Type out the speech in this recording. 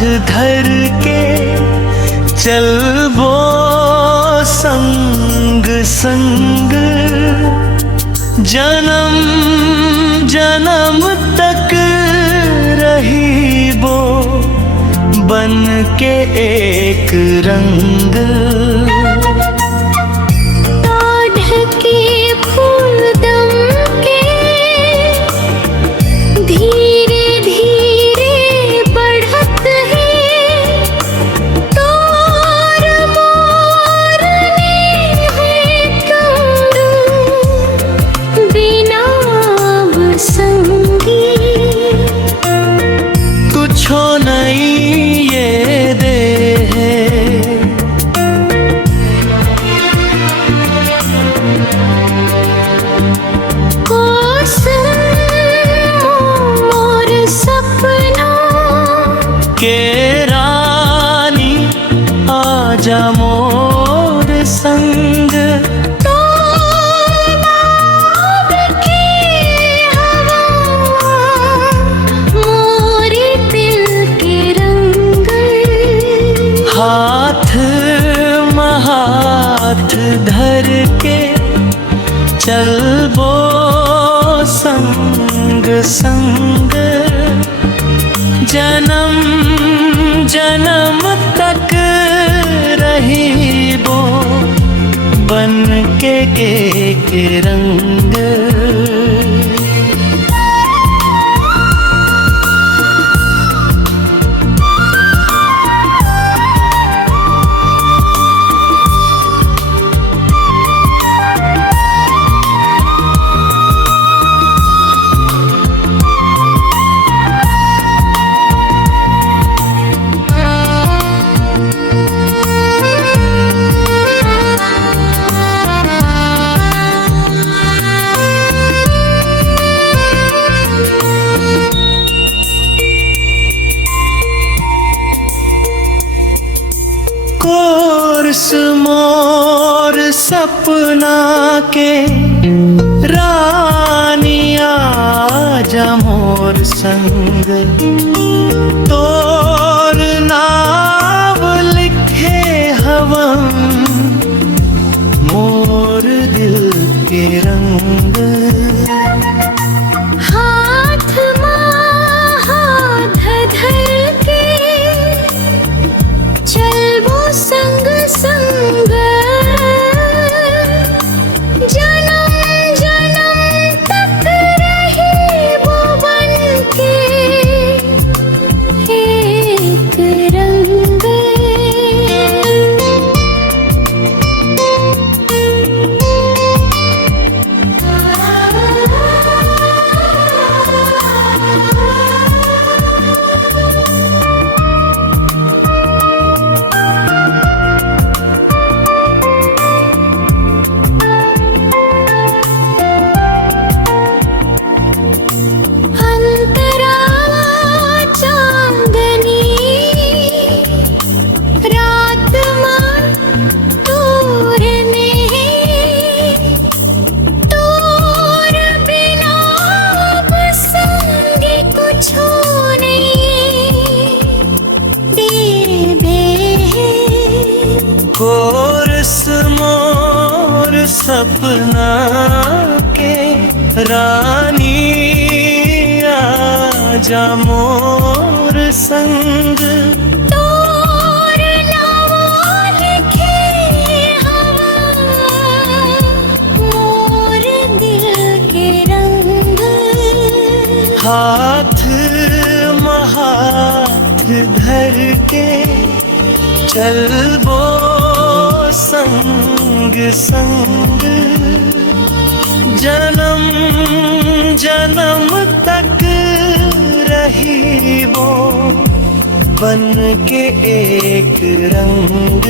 धर के चलबो संग संग, जन्म जन्म तक रहीबो बन के एक रंग। के रानी आजा मोर संग, तो नाम की हवा मोर दिल के रंग। हाथ हाथ धर के चलबो संग संग, जन्म जन्म तक रहीबो बन के एक रंग। कोर्स मोर सपना के रानी आजा मोर संग, तोर नाम लिखे हवम मोर दिल के रंग। हाथ हाथ धर के चलबो संग संग, जन्म जन्म तक रहीबो बन के एक रंग। कोर्स मोर सपना के रानी आजा मोर संग, तोर नाम लिखे हवा मोर दिल के रंग। हाथ हाथ धर के चलबो संग संग, जन्म जन्म तक रहीबो बन के एक रंग।